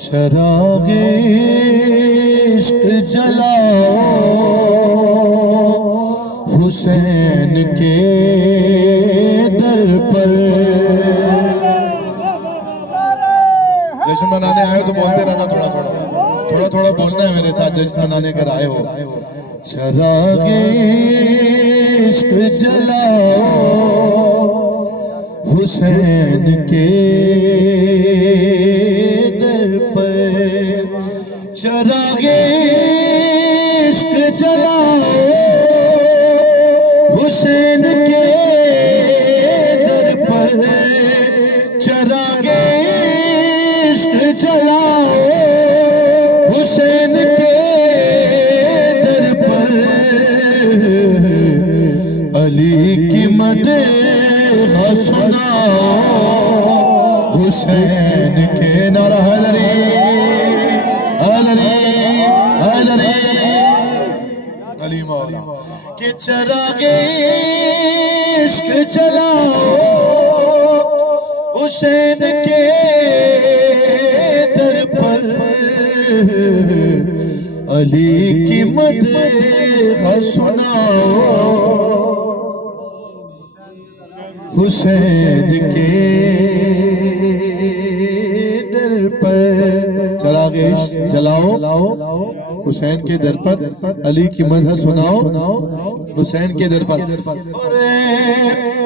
چراغ عشق جلاؤ حسین کے در پر. جشن منانے آئے ہو تو بولتے رہنا تھوڑا تھوڑا بولنا ہے میرے ساتھ جشن منانے کر آئے ہو. چراغ عشق جلاؤ حسین کے در پر. چراغ عشق جلاؤ حسین کے در پر. چراغ عشق جلاؤ حسین کے در پر. علی کی مدح سناؤ حسین کے. نعرہ حیدری حیدری حیدری علی مولا. کہ چراغ عشق جلاؤ حسین کے در پر. علی کی مدح سناؤ حسین کے در پر. چراغ عشق جلاؤ حسین کے در پر. علی کی مدح سناؤ حسین کے در پر. اور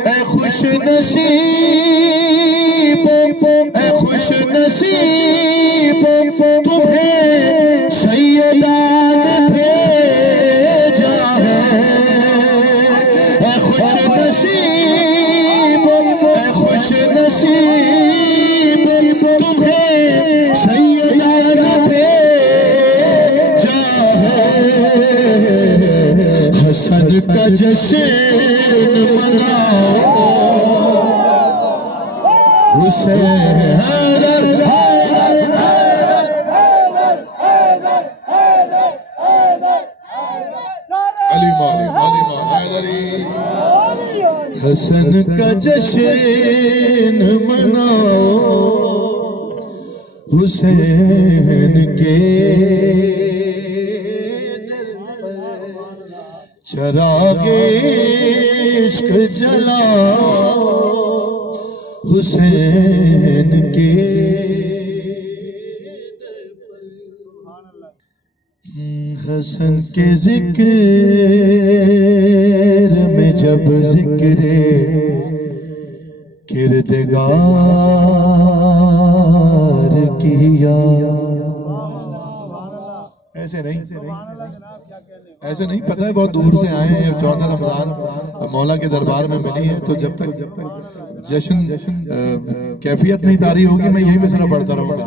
اے خوش نصیب اے خوش نصیب تمہیں سیدان بھیجا ہے. اے خوش نصیب اے خوش نصیب تمہیں سیدان بھیجا ہے. حسن کا جشن مناؤ حسین حیدر حیدر حیدر حیدر حیدر حیدر علی حیدری. حسن کا جشن مناؤ حسین کے در پر. چراغ عشق جلاؤ حسین کے در پر. حسن کے ذکر میں جب ذکر کردگار کیا. ایسے نہیں پتہ ہے بہت دور سے آئے ہیں. 14 رمضان مولا کے دربار میں ملی ہے تو جب تک جشن کیفیت نہیں طاری ہوگی میں یہی مصرع پڑھتا رہوں گا.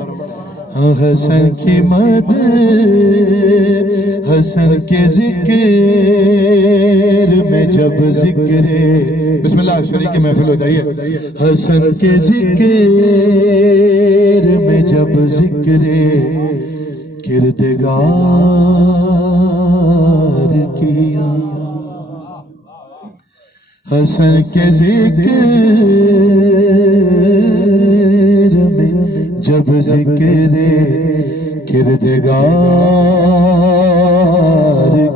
حسن کی مدح حسن کے ذکر میں جب ذکر. بسم اللہ شریک محفل ہو جائیے. حسن کے ذکر میں جب ذکر کردگار کیا. حسن کے ذکر میں جب ذکر کردگار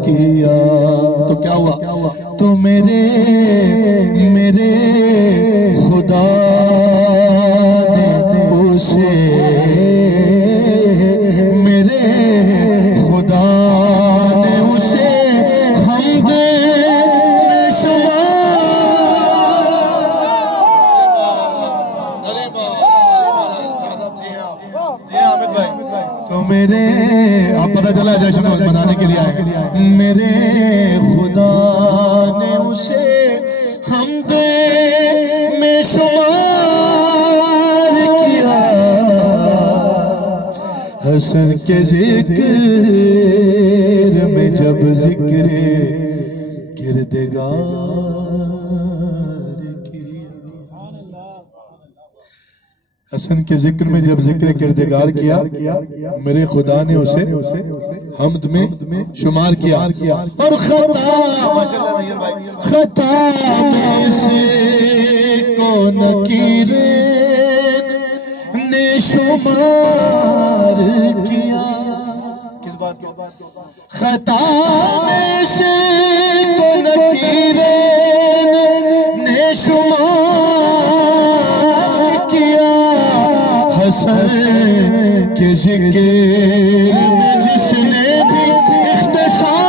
کیا تو کیا ہوا. تو میرے خدا نے اسے میرے خدا نے اسے حمد میرے آپ پتہ چلا جشن منانے کے لیے آئے. میرے خدا نے اسے حمد میں شمار کیا. حسن کے ذکر میں جب ذکر کردگار کیا. حسن کے ذکر میں جب ذکر کردگار کیا میرے خدا نے اسے حمد میں شمار کیا. اور خطا میں سے نکیرین نے شمار کیا. کس بات کا خطا میں سے تو نکیرین نے شمار کیا. حسن کے ذکر میں جس نے بھی اختصار.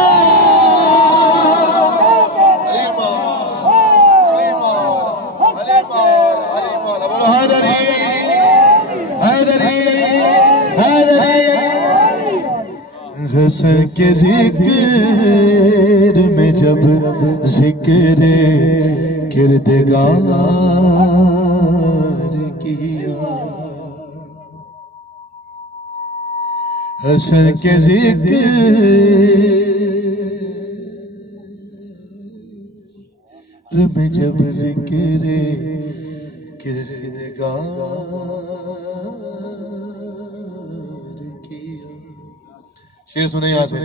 حسن کے ذکر میں جب ذکر کردگار کیا. حسن کے ذکر میں جب ذکر کردگار کیا. شیر سنیں یہاں سے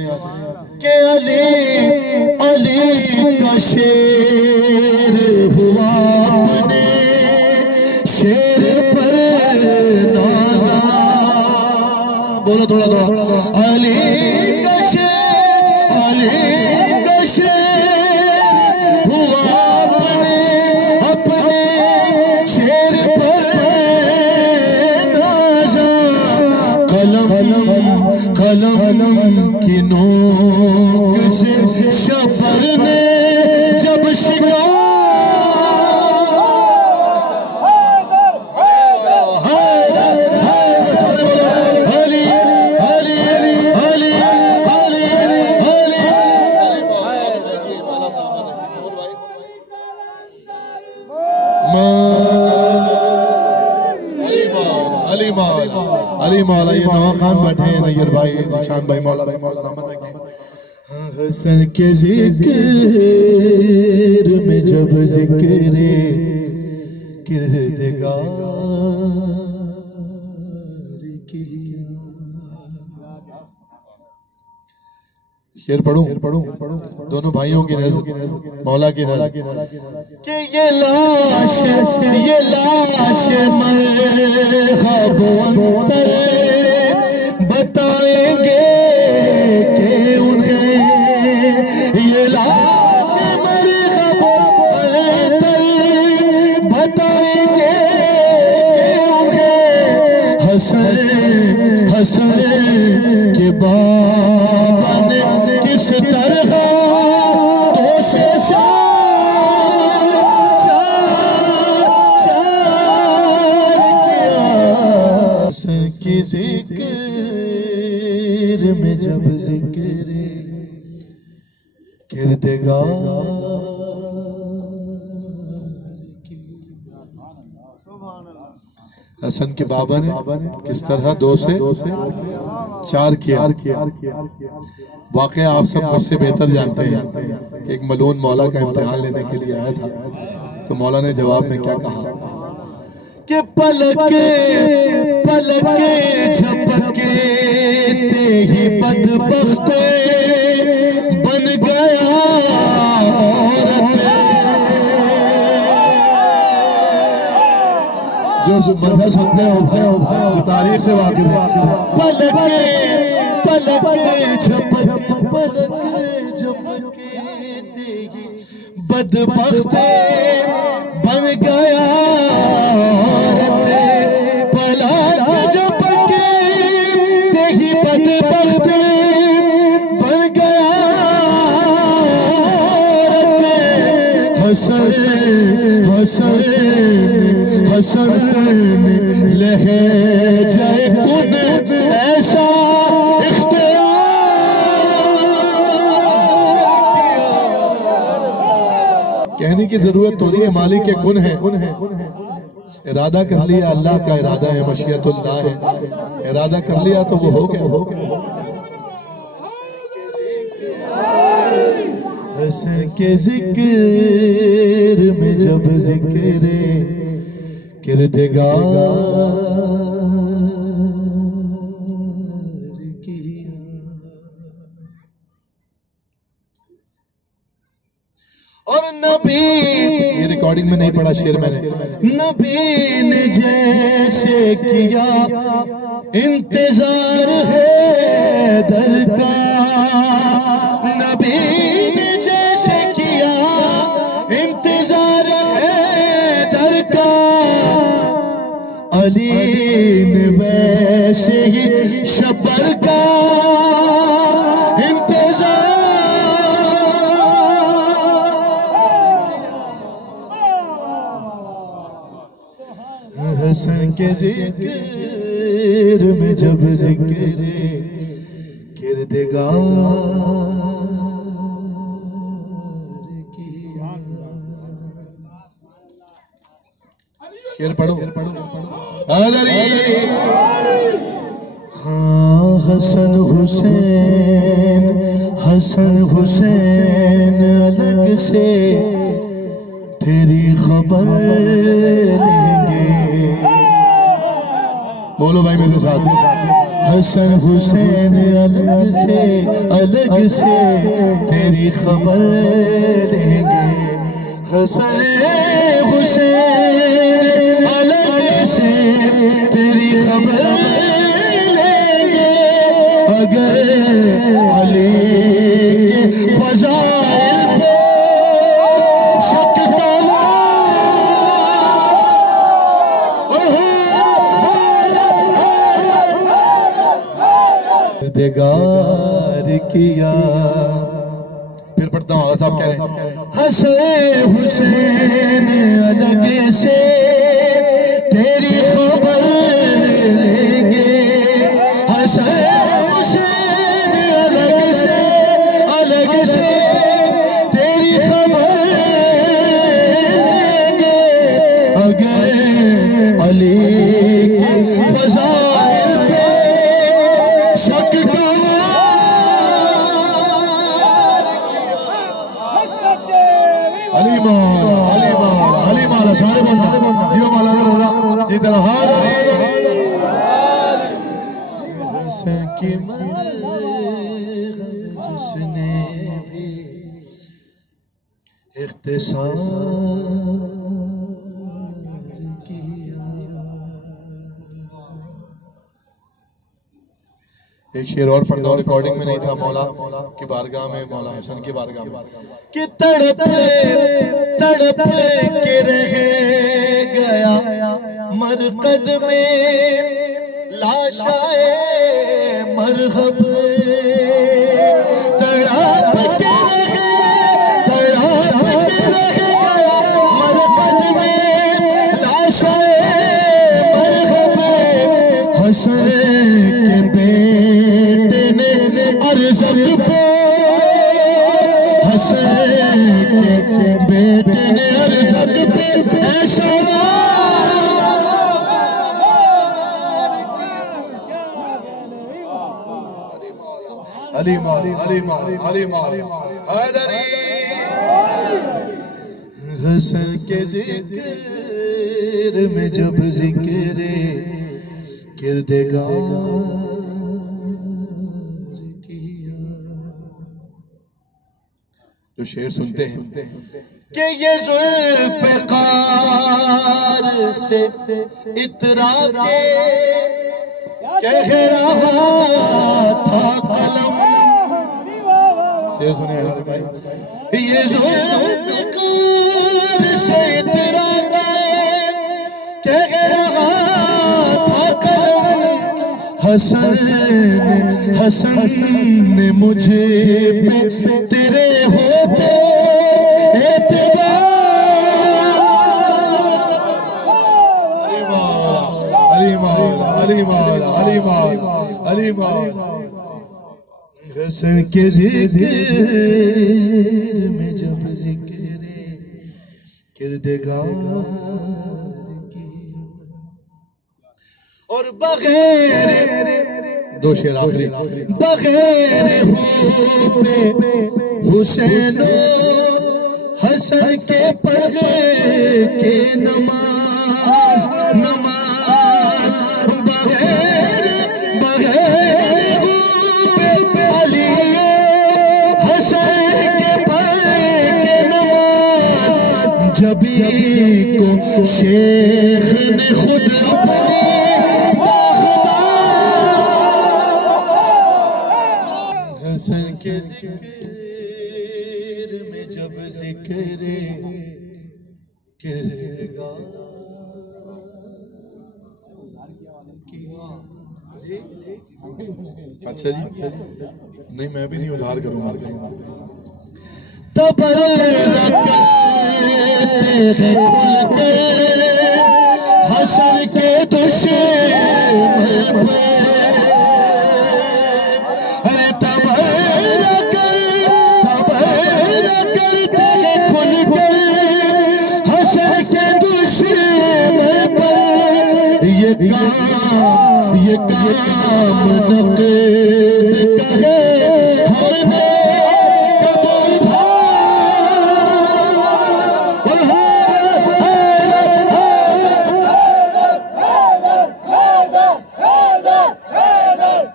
کہ علی علی کا شیر ہوا اپنے شیر پر نازا. بولو تھوڑا تھوڑا. علی کا شیر ہوا اپنے شیر پر نازا. قلم کی نوک سے شبر نے جب شکار. علی مولا یہ نوا خان بیٹھے ہیں. نیر بھائی شان بھائی مولا سے سلامت ہے. حسن کے ذکر میں جب ذکر کردگار کیا. شعر پڑھوں دونوں بھائیوں کی نظر مولا کی نظر کہ یہ لاش مرحب انتر بتائیں گے کہ انہیں. یہ لاش مرحب انتر بتائیں گے کہ انہیں. حسن کے بابا نے کس طرح تو سے چار کیا. حسن کی ذکر میں جب ذکر کردگار حسن کے بابا نے کس طرح 2 سے 4 کیا. واقعہ آپ سب مجھ سے بہتر جانتے ہیں کہ ایک ملون مولا کا امتحان لینے کے لیے آیا تھا تو مولا نے جواب میں کیا کہا کہ پلکے جھپکے تے ہی بدبخت بن گیا جو مدھا سنتے ہو تاریخ سے واقف ہے. پلکے جھپکے تے ہی بدبخت بن گیا. پلک جھپکے تے ہی بدبخت بن گیا. حسن لہجہ کن ایسا کہنے کی ضرورت تھوڑی ہے. مالک کے کن ہے. ارادہ کر لیا اللہ کا ارادہ ہے. مشیت اللہ ہے. ارادہ کر لیا تو وہ ہو گیا. حسن کے ذکر میں جب ذکر کردگار کیا. اور نبی ریکارڈنگ میں نہیں پڑھا شعر میں نے. نبی نے جیسے کیا انتظار ہے در کا، نبی نے جیسے کیا انتظار ہے در کا، علی نے ویسے ہی شبر کا انتظار. حسن کے ذکر میں جب ذکر کردگار کیا. شعر پڑھو. ہاں حسن حسین، حسن حسین الگ سے تیری خبر لیں گے. بولو بھائی میرے ساتھ. حسن حسین الگ سے تیری خبر لیں گے. حسن حسین الگ سے تیری خبر لیں گے. اگر علی کے فضائل پہ شک کردگار کیا. پھر پڑھتا ہوں. آغا صاحب کہہ رہے ہیں حسن حسین الگ سے تیری خبر لیں گے. حسن حسین الگ سے تیری خبر لیں گے. اگر علی کی فضائل پہ شک علی مالا شاہ بندہ جیو مالا رضا جی طرح حسن کی مدح جس نے بھی اختصار کیا. ایک شعر اور پڑھتا ہوں، ریکارڈنگ میں نہیں تھا. مولا کی بارگاہ میں، مولا حسن کی بارگاہ میں کہ تڑپ تڑپ کے رہ گیا مرقد میں لاشائے مرحب. تڑپ کے رہ گیا مرقد میں لاشائے مرحب. حسن کے بیٹے نے ارزق پہ، حسن کے بیٹے نے ارزق پہ ایسا علی مولا حیدری. حسن کے ذکر میں جب ذکر کردگار کیا. جو شعر سنتے ہیں کہ یہ ذوالفقار سے اترا کے کہہ رہا تھا قلم. شعر سنیں بھائی. یہ ذوالفقار سے اترا کے کہہ رہا تھا قلم. حسن نے مجھے پہ تیرے ہوتے اعتبار. علی مولا حسن کے ذکر میں جب ذکر کردگار کی. اور بغیر دو شعر آخری. بغیر ہو پہ حسین حسن کے پڑھے کے نماز بغیر علی حسن کے پڑھے کے نماز جبھی شیخ نے خود اپنے حسن کے ذکر میں جب ذکر کردگار اچھا جی نہیں میں بھی نہیں ادھار کروں گا حشر کے دشمن یہ کام نقد کا ہے ہم نے قبول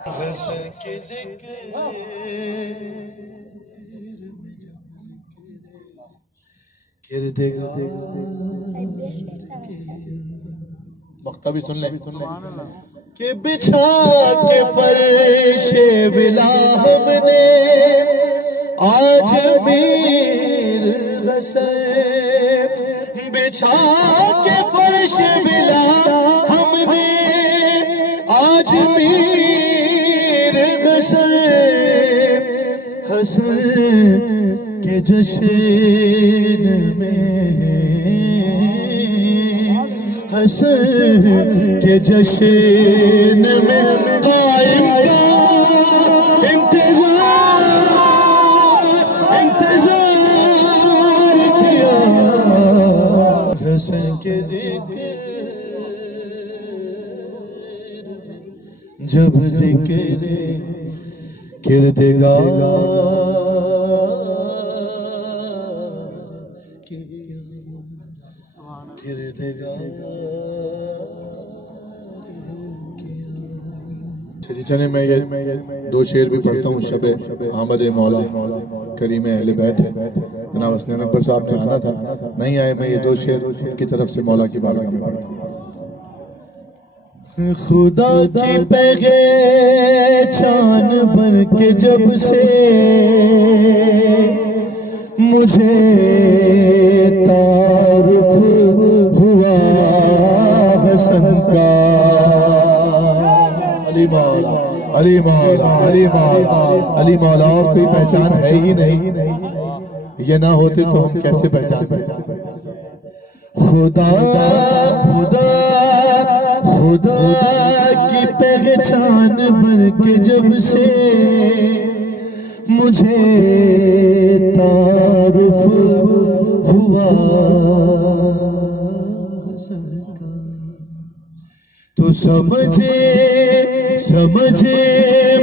حسن کے ذکر کردگار مقطع بھی سن لیں کہ بچھا کے فرش ولا ہم نے آج میر غسل بچھا کے فرش ولا ہم نے آج میر غسل حسن کے جشن میں حسن کے جشن میں قائم کا انتظار کیا حسن کے ذکر جب ذکر کردگار چلے میں یہ دو شعر بھی پڑھتا ہوں شب احمد مولا کریم اہل بیت ہے جناب حسنین اکبر صاحب نے آنا تھا نہیں آئے میں یہ دو شعر کی طرف سے مولا کی بارگاہ میں پڑھتا ہوں خدا کی پہچان بن کے جب سے مجھے تعارف ہوا حسن کا علی مولا علی مولا علی مولا علی مولا اور کوئی پہچان ہے ہی نہیں یہ نہ ہوتے تو ہم کیسے پہچانتے خدا خدا خدا کی پہچان بن کے جب سے مجھے تعارف ہوا تو سمجھے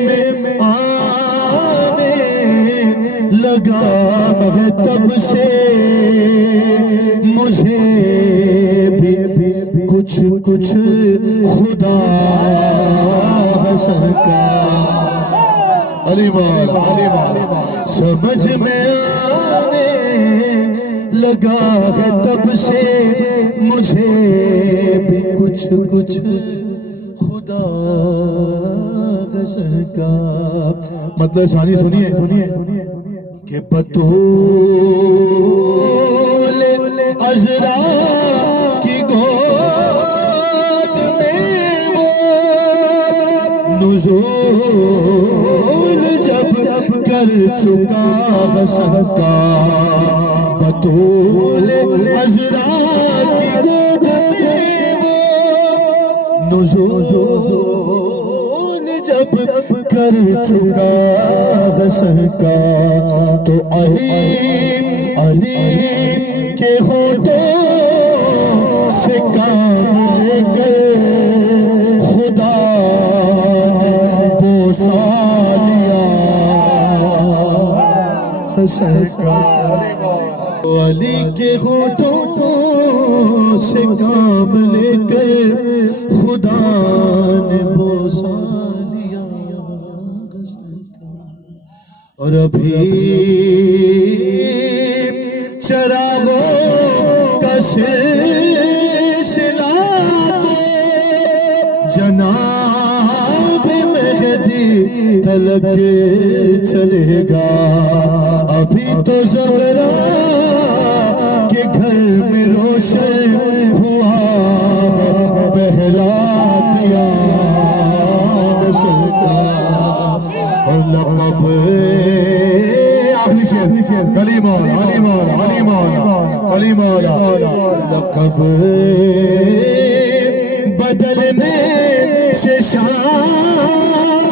میں آنے لگا ہے تب سے مجھے بھی کچھ خدا حسن کا علی مولا سمجھ میں آنے لگا ہے تب سے مجھے بھی کچھ خدا حسن کا مطلب ثانی سنیے کہ بطول عذرا کی گود میں وہ نزول جب کر چکا حسن کا بطول عذرا کی گود میں وہ نزول جب کر چکا حسن کا تو علی کے ہونٹوں سے کام لے کر خدا نے بوسا لیا حسن کا علی کے ہونٹوں سے کام لے کر خدا نے بوسا لیا اور ابھی چراغوں کا سلسلہ تلک چلے گا ابھی تو زہرا کے گھر میں روشن ہوا پہلا دیا لقب علی مولا علی مولا علی مولا علی مولا لقب بدلنے سے شان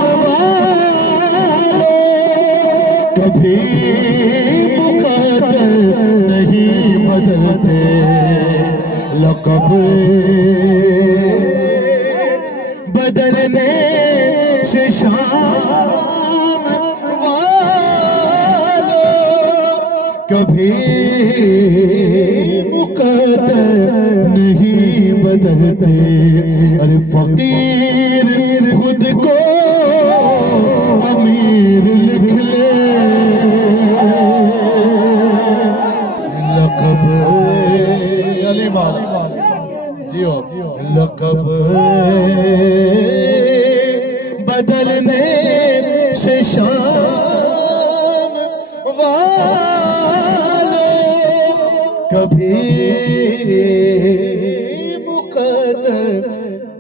والے کبھی مقدر نہیں بدلتے لقب بدلنے سے شان والے کبھی مقدر نہیں بدلتے ارے فقیر خود کو امیر لکھ لے لقب علی مولا جیو لقب بدلنے سے شان والے کبھی مقدر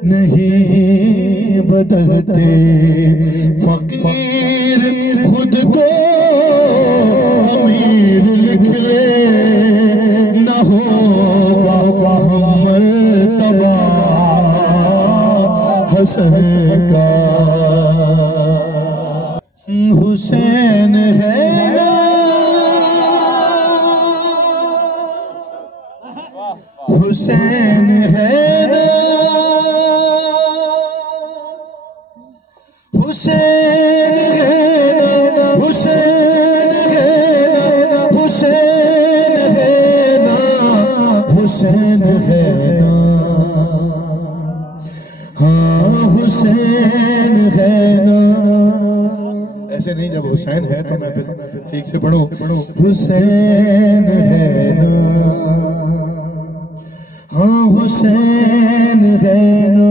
نہیں بدلتے فقیر خود کو امیر لکھ لے نہ ہوگا ہم تباہ حسن کا حسین ہے نا حسین ہے نا حسین ہے نا حسین ہے نا حسین ہے نا حسین ہے نا ہاں حسین ہے نا ایسے نہیں جب حسین ہے تو میں پھر ٹھیک سے پڑھوں حسین ہے نا ہاں حسین ہے نا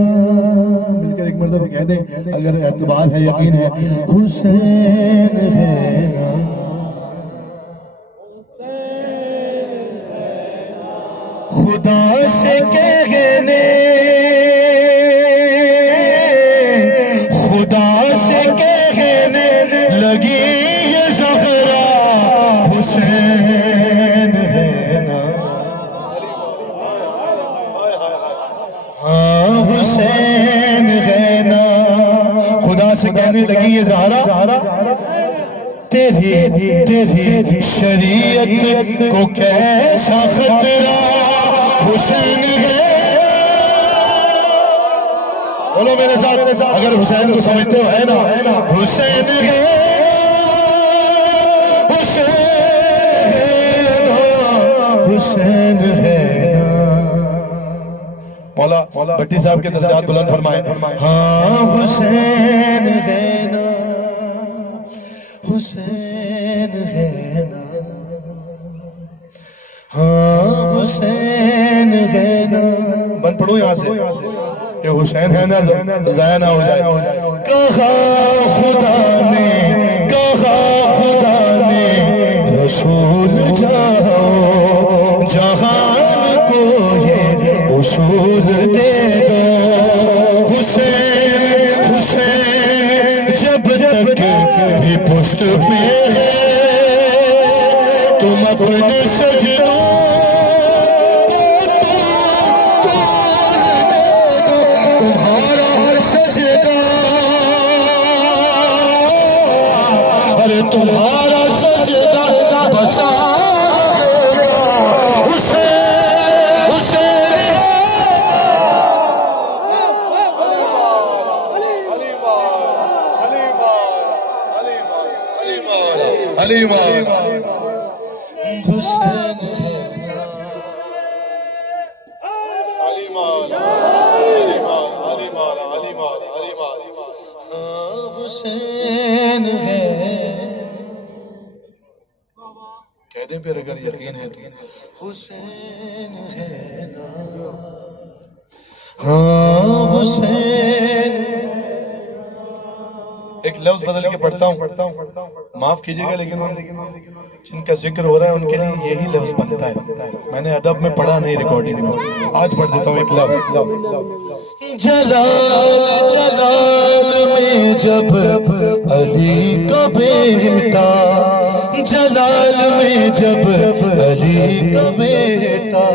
مل کر ایک مرتبہ کہہ دیں اگر اعتبار ہے یقین ہے حسین ہے نا خدا سے کہنے خدا سے کہنے لگی یہ زہرا حسین ہے نا ہاں حسین ہے نا خدا سے کہنے لگی یہ زہرا تیری شریعت کو کیسا خطرہ حسین ہے بولو میرے ساتھ اگر حسین کو سمجھتے ہو ہے نا حسین ہے حسین ہے نا حسین ہے نا مولا بھٹی صاحب کے درجات بلند فرمائے ہاں حسین ہے نا حسین ہے نا ہاں حسین ہے نا بند پڑھو یہاں سے یہ حسین ہے نا ضائع نہ ہو جائے کہا خدا نے رسول جاؤ جہان کو یہ اصول دے دو حسین جب تک بھی پشت پہ ہے تم اپنے سجدوں تمہارا سجدہ بچا علی مولا حسین علی مولا حسین ہے کہہ دیں پھر اگر یقین ہے تو حسین ہے نا ہاں حسین ایک لفظ بدل کے پڑھتا ہوں، معاف کیجیے گا، لیکن جن کا ذکر ہو رہا ہے ان کے لیے یہی لفظ بنتا ہے. میں نے ادب میں پڑھا نہیں، ریکارڈنگ میں. آج پڑھ دیتا ہوں ایک لفظ. جلال جلال میں جب علی کا بیٹا، جلال میں جب علی کا بیٹا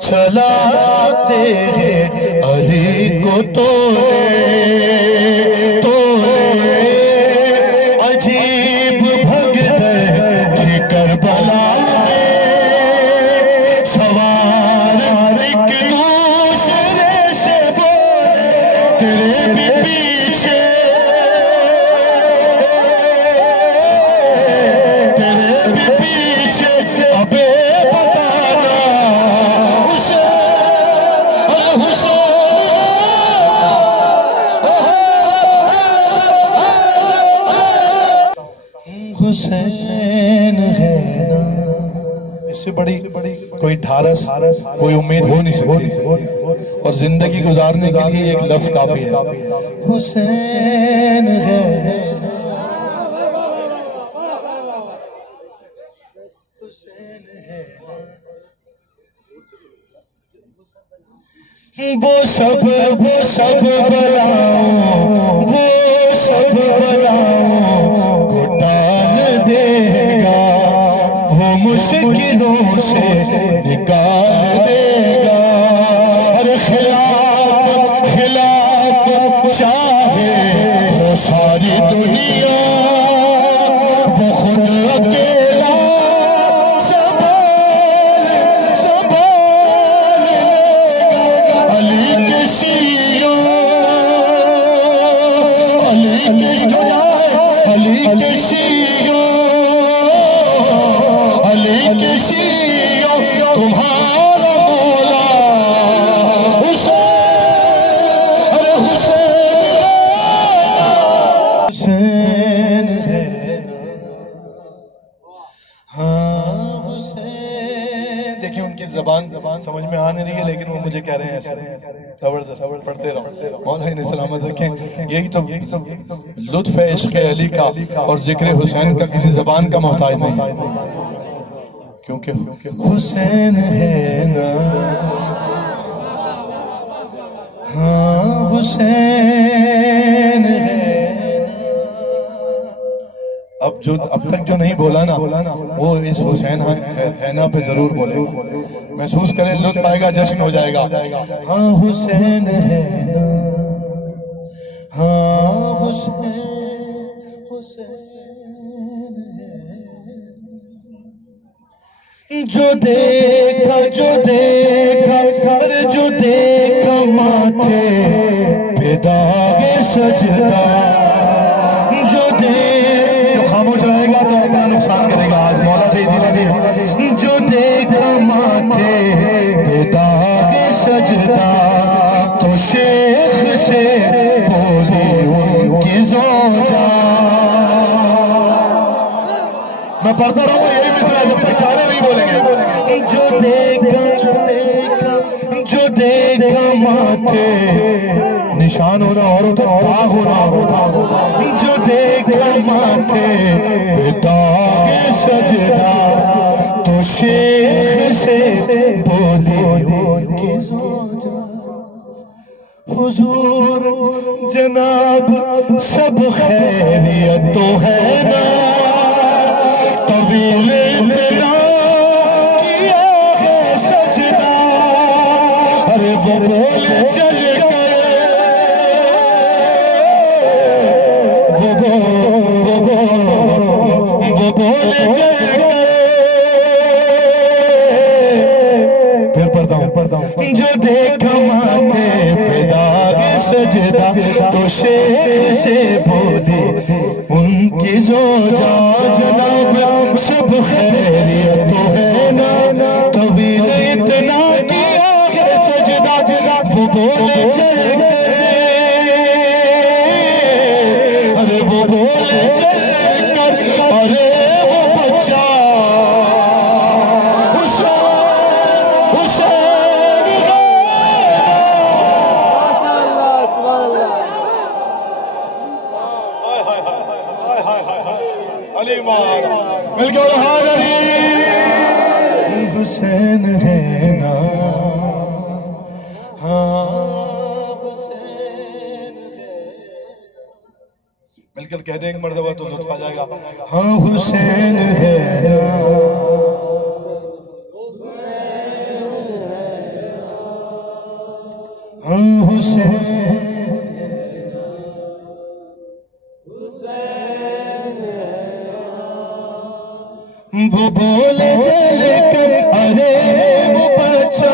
چلاتے ہیں علی کو تولے عجیب بھگدڑ کی کربلا میں سوار ایک دوسرے سے بولے تیرے بھی پیچھے، تیرے بھی پیچھے ابے بتانا حسین ہے نا. اس سے بڑی کوئی ڈھارس، کوئی امید ہو نہیں سکتی، اور زندگی گزارنے کے لیے ایک لفظ کافی ہے. حسین ہے وہ سب بلاؤں، وہ سب بلاؤں کو ٹال دے گا، وہ مشکلوں سے نکال دے گا. اور خلاف چاہے وہ ساری دنیا، وہ خود اکیلا سمجھ میں آ نہیں رہی ہے، لیکن وہ مجھے کہہ رہے ہیں ایسے زبردست پڑھتے رہو. مولا انہیں سلامت رکھیں. یہی تو لطف ہے عشق علی کا، اور ذکر حسین کا کسی زبان کا محتاج نہیں ہے، کیونکہ حسین ہے نا. ہاں حسین ہے. اب تک جو نہیں بولا نا، وہ اس حسین ہے نا پہ ضرور بولے گا. محسوس کریں، لطف آئے گا، جشن ہو جائے گا. ہاں حسین ہے نا. ہاں حسین ہے. جو دیکھا جو دیکھا ماتھے پہ داغ سجدہ، جو خاموش رہے گا تو اپنا نقصان کرے گا. آج مولا سے جو دیکھا ماتھے پہ داغ سجدہ، تو شیخ سے بولی ان کی زوجہ. میں پڑھتا رہوں گا یہی مصرع ہے جب تک سارے نہیں بولیں گے. جو دیکھا ماتھے نشان ہونا اور ہوتا، داغ ہونا اور ہوتا. جو دیکھا ماتھے پہ داغ سجدہ، تو شیخ سے بولی ان کی زوجہ. حضور جناب سب خیریت تو ہے نا، طویل اتنا کیا ہے سجدہ. ارے وہ بول چل گئے، وہ بول چل گئے. پھر پڑھتا ہوں. جو دیکھا ماتھے پہ داغ سجدہ، تو شیخ سے بولی ان کی زوجہ. جناب سب خیریت تو ہے نا، طویل اتنا کیا ہے سجدہ. وہ بولے چل گئے، ارے وہ بولے چل کر، ارے وہ بچہ مل کے بولو حیدری حسین ہے نا مل کر کہہ دیں ایک مرتبہ تو لطف آ جائے گا. ہاں حسین ہے نا ہاں حسین وہ بولے چل کر ارے وہ بچہ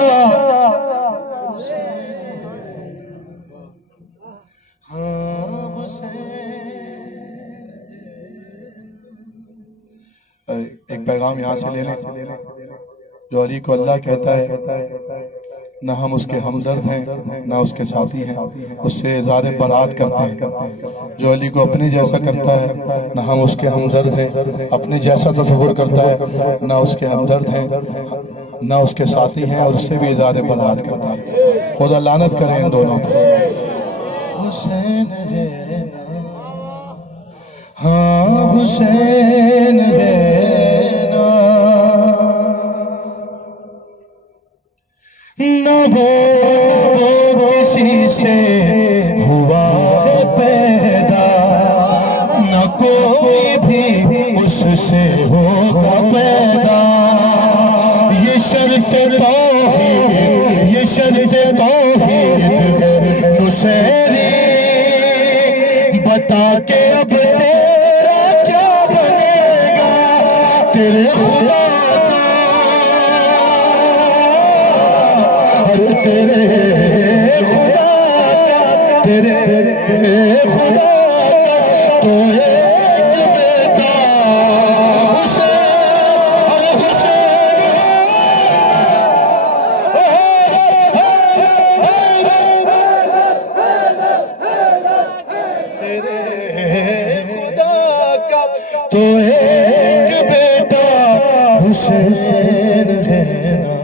ایک پیغام یہاں سے لے لیں. جو علی کو اللہ کہتا ہے نہ ہم اس کے ہمدرد ہیں نہ اس کے ساتھی ہیں، اس سے اظہار برات کرتے ہیں. جو علی کو اپنے جیسا کرتا ہے نہ ہم اس کے ہمدرد ہیں، اپنے جیسا تصور کرتا ہے نہ اس کے ہمدرد ہیں نہ اس کے ساتھی ہیں، اور اس سے بھی اظہار برات کرتا ہے. خدا لعنت کریں ان دونوں پر. حسین ہے ہاں حسین ہے نا نہ وہ کسی سے ہوا ہے پیدا نہ کوئی بھی اس سے ہوگا پیدا. یہ شرط توحید یہ شرط توحید ہے نصیری بتا کے اب تیرا کیا بنے گا تیرے خدا کا تیرے خدا کا تیرے خدا کا تو ایک بیٹا حسین حسین تو ایک بیٹا حسین ہے نا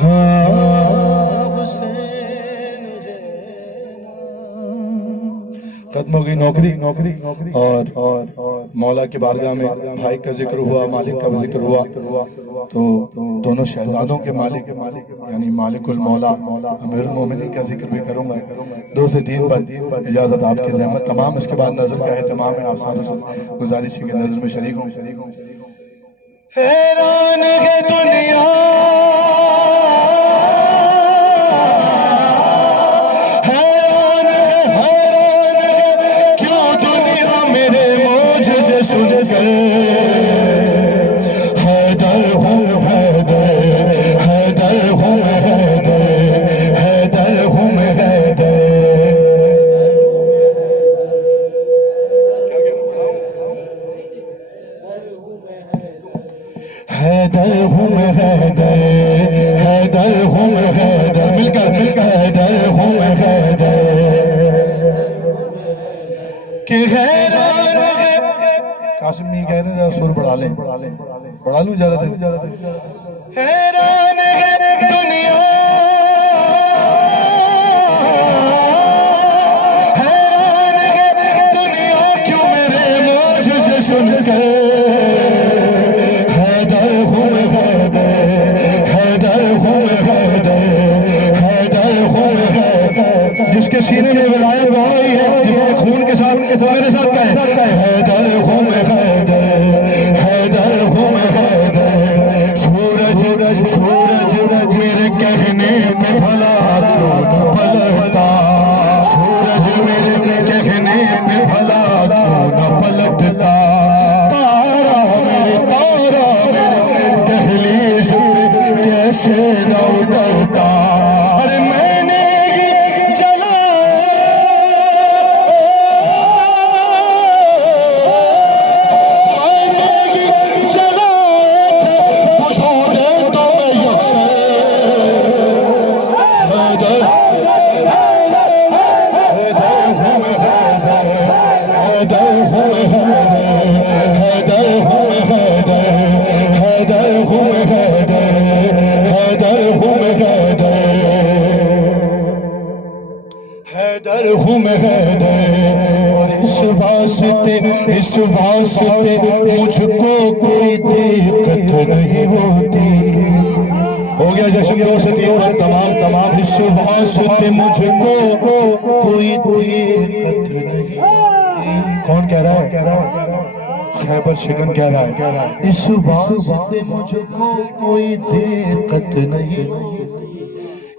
ہاں حسین ہے نا. ختم ہو گئی نوکری اور مولا کے بارگاہ میں بھائی کا ذکر ہوا، مالک کا ذکر ہوا. تو دونوں شہزادوں کے مالک یعنی مالک المولا امیر المومنین کا ذکر بھی کروں گا. 2 سے 3 بار اجازت آپ کی زحمت تمام. اس کے بعد نظر کا اہتمام ہے. آپ ساروں سے گزارش ہے کہ نظر میں شریک ہوں. حیران ہے دنیا حیران ہے کیوں دنیا میرے معجزے سن کر حیدر ہوں حیدر حیدر ہوں حیدر حیدر ہوں حیدر. حیدر ہوں حیدر حیدر ہوں حیدر مل کر حیدر ہوں حیدر کہ حیران ہے. قاسم یہ کہہ رہے ہیں سر بڑھا لیں بڑھا لوں زیادہ دن. حیران ہے دنیا حیران ہے دنیا کیوں میرے معجزے سن کر جس کے سینے میں ولایت بہ رہی ہے، جس کے خون کے ساتھ میرے ساتھ کہے حیدر ہوں حیدر حیدر ہوں حیدر. سورج سورج میرے کہنے پہ بھلا کیوں نہ پلٹتا سورج میرے کہنے پہ بھلا کیوں نہ پلٹتا. تارا میرے دہلیز پہ کیسے نہ اترتا. ارے میں نے حیدر ہوں حیدر اور اس واسطے مجھ کو کوئی دقت نہیں ہوتی. ہو گیا جشن 2 سے 3 بار تمام. اس واسطے مجھ کو کوئی دقت نہیں. کون کہہ رہا ہے؟ خیبر شکن کہہ رہا ہے. اس واسطے مجھ کو کوئی دقت نہیں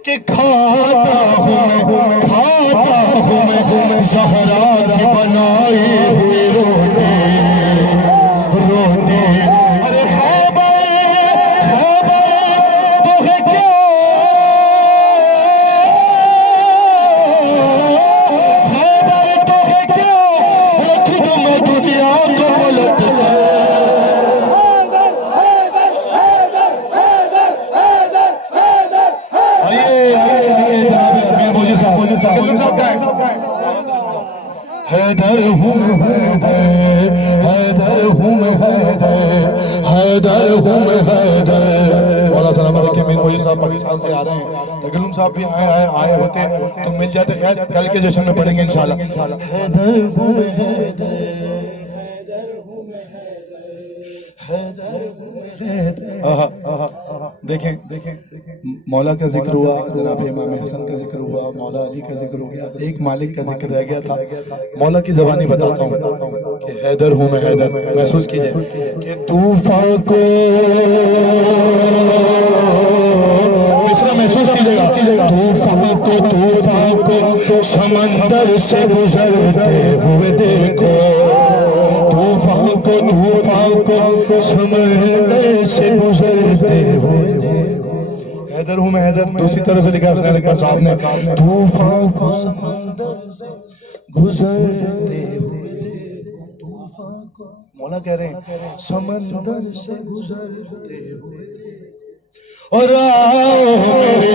کہ کھاتا ہوں میں زہرا کی بنائی ہوئی روٹی. ارے خیبر تو ہے کیا، خیبر تو ہے کیا، رکھ دوں میں دنیا کو پلٹ کر. حیدر ہوں میں حیدر. مولا سلام علیکم. میر موجی صاحب پاکستان سے آ رہے ہیں. تکلم صاحب بھی آئے ہوتے تو مل جاتے. خیر کل کے جشن میں پڑھیں گے انشاءاللہ. حیدر ہوں میں حیدر. دیکھیں مولا کا ذکر ہوا، جناب امام حسن کا ذکر ہوا، مولا علی کا ذکر ہو گیا. ایک مالک کا ذکر رہ گیا تھا. مولا کی زبانی بتاتا ہوں کہ حیدر ہوں میں حیدر. محسوس کیجئے کہ طوفان کو مصرع محسوس کیجئے گا. طوفان کو سمندر سے گزرتے ہوئے دیکھو. طوفان کو سمندر سے گزرتے ہوئے دیکھو. حیدر ہوں میں حیدر. دوسری طرح سے لکھا حسین اکبر صاحب نے. طوفان کو سمندر سے گزرتے ہوئے دیکھو. طوفان کو مولا کہہ رہے ہیں سمندر سے گزرتے ہوئے دیکھو. اور آؤ میرے